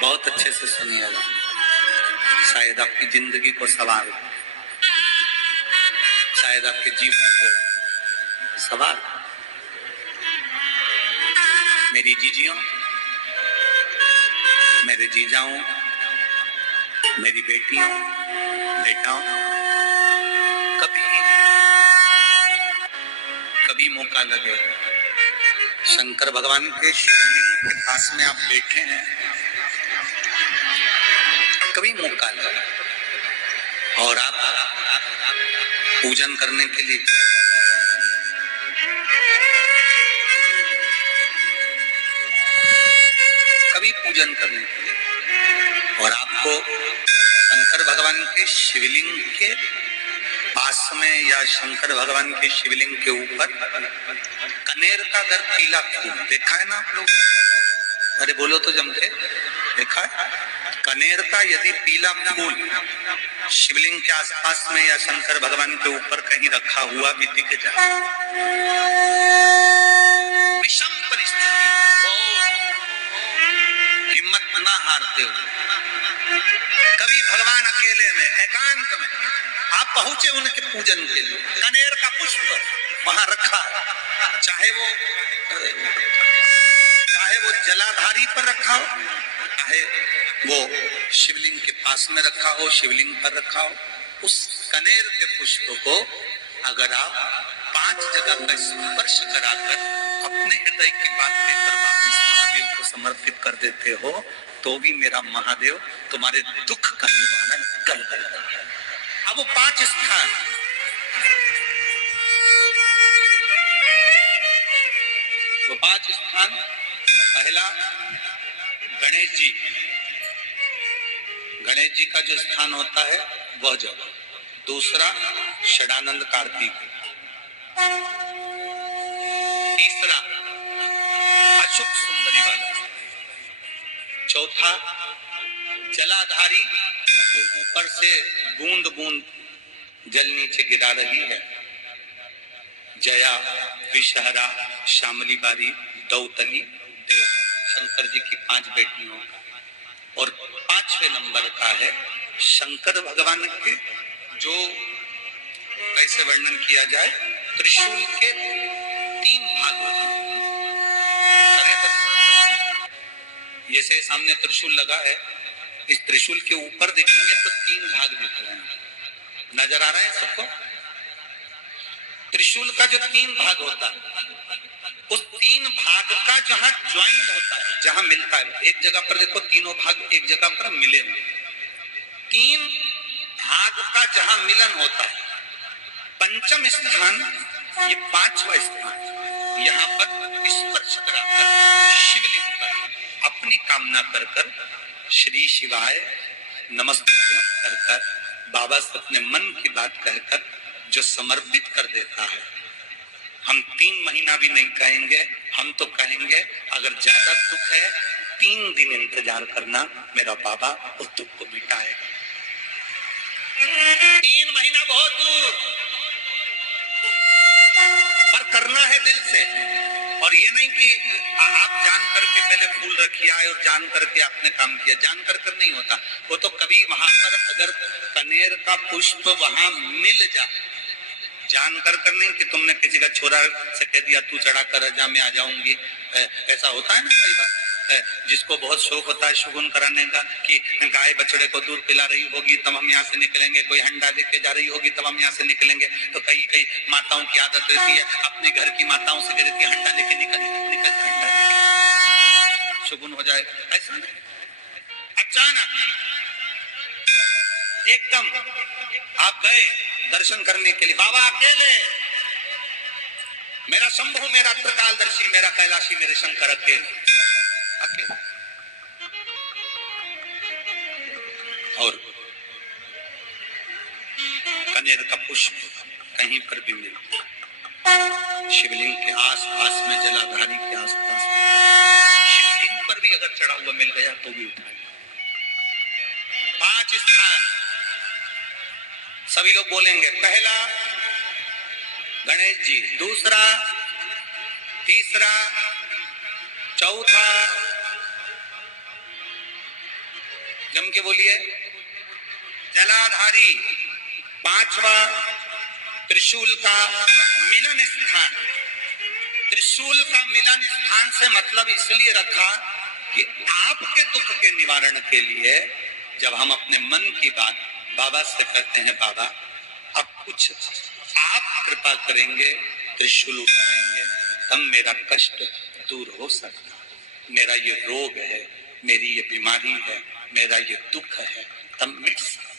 बहुत अच्छे से सुनिएगा, शायद आपकी जिंदगी को सवार, शायद आपके जीवन को सवार। मेरी जीजियों, मेरे जीजाओं, मेरी बेटियों, बेटाओं, कभी मौका लगे, शंकर भगवान के शिवलिंग के पास में आप बैठे हैं, कभी मौका लगे और आप पूजन करने के लिए, कभी पूजन करने के लिए, और आपको शंकर भगवान के शिवलिंग के पास में या शंकर भगवान के शिवलिंग के ऊपर कनेर का अगर पीला फूल देखा है ना आप लोग? अरे बोलो तो जम के, देखा है? कनेर का यदि पीला फूल शिवलिंग के आसपास में या शंकर भगवान के ऊपर कहीं रखा हुआ भी दिख जाए, विषम परिस्थिति, हिम्मत ना हारते हुए कभी भगवान अकेले में एकांत में आप पहुंचे उनके पूजन के लिए, कनेर का पुष्प वहां रखा, चाहे वो जलाधारी पर रखा हो, चाहे वो शिवलिंग के पास में रखा हो, शिवलिंग पर रखा हो, उस कनेर के पुष्प को अगर आप 5 जगह का स्पर्श कराकर अपने हृदय की बात कहकर वापिस महादेव को समर्पित कर देते हो, तो भी मेरा महादेव तुम्हारे दुख का निवारण कर देगा। अब वो 5 स्थान, वो 5 स्थान, पहला गणेश जी, गणेश जी का जो स्थान होता है वह जगह, दूसरा षडानंद कार्तिक, तीसरा अशुभ सुंदरी वाला, चौथा जलाधारी जो ऊपर से बूंद बूंद जल नीचे गिरा रही है, जया, विषहरा, श्यामली बारी, दौतली, देव, शंकर जी की 5 बेटियों, और 5वें नंबर का है शंकर भगवान के, जो कैसे वर्णन किया जाए, त्रिशूल के 3 भाग होते हैं। जैसे सामने त्रिशूल लगा है, इस त्रिशूल के ऊपर देखेंगे तो 3 भाग दिख रहे हैं, नजर आ रहा है सबको? त्रिशूल का जो 3 भाग होता है, उस 3 भाग का जहां ज्वाइंट होता है, जहां मिलता है, एक जगह पर देखो तीनों भाग एक जगह पर मिले हुए, 3 भाग का जहां मिलन होता है, पंचम स्थान, ये 5वां स्थान, यहाँ पर स्पर्श कराकर शिवलिंग पर अपनी कामना कर श्री शिवाय नमस्तुभ्यम कहकर बाबा से अपने मन की बात कहकर जो समर्पित कर देता है, हम 3 महीना भी नहीं कहेंगे, हम तो कहेंगे अगर ज्यादा दुख है 3 दिन इंतजार करना, मेरा बाबा उस दुख को मिटाएगा। 3 महीना बहुत दूर, पर करना है दिल से, और ये नहीं कि आप जान करके पहले फूल रखिए आए और जान करके आपने काम किया, जान कर नहीं होता वो तो। कभी वहां पर अगर कनेर का पुष्प वहां मिल जाए, जान कर नहीं कि तुमने किसी का छोरा से कह दिया तू चढ़ा कर जा मैं आ जाऊंगी, ऐसा होता है ना कई बार, जिसको बहुत शौक होता है शगुन कराने का, कि गाय बछड़े को दूध पिला रही होगी तब हम यहाँ से निकलेंगे, कोई हंडा लेके जा रही होगी तब हम यहाँ से निकलेंगे, तो कई माताओं की आदत रहती है, अपने घर की माताओं से कहती है हंडा लेके निकल, हंडा लेके शगुन हो जाएगा। ऐसा नहीं, अचानक एकदम आप गए दर्शन करने के लिए, बाबा अकेले, मेरा शंभु, मेरा त्रिकालदर्शी, मेरा कैलाशी, मेरे शंकर अकेले, और कनेर का पुष्प कहीं पर भी मिले, शिवलिंग के आसपास में, जलाधारी के आसपास में, शिवलिंग पर भी अगर चढ़ा हुआ मिल गया तो भी उठाए। 5 स्थान सभी लोग बोलेंगे, पहला गणेश जी, दूसरा, तीसरा, चौथा, जम के बोलिए। जलाधारी, पांचवा त्रिशूल का मिलन स्थान। त्रिशूल का मिलन स्थान से मतलब इसलिए रखा कि आपके दुख के निवारण के लिए जब हम अपने मन की बात बाबा से कहते हैं, बाबा अब कुछ आप कृपा करेंगे, त्रिशूल उठाएंगे, तब मेरा कष्ट दूर हो सकता, मेरा ये रोग है, मेरी ये बीमारी है, मेरा ये दुख है, तब मिट सकता।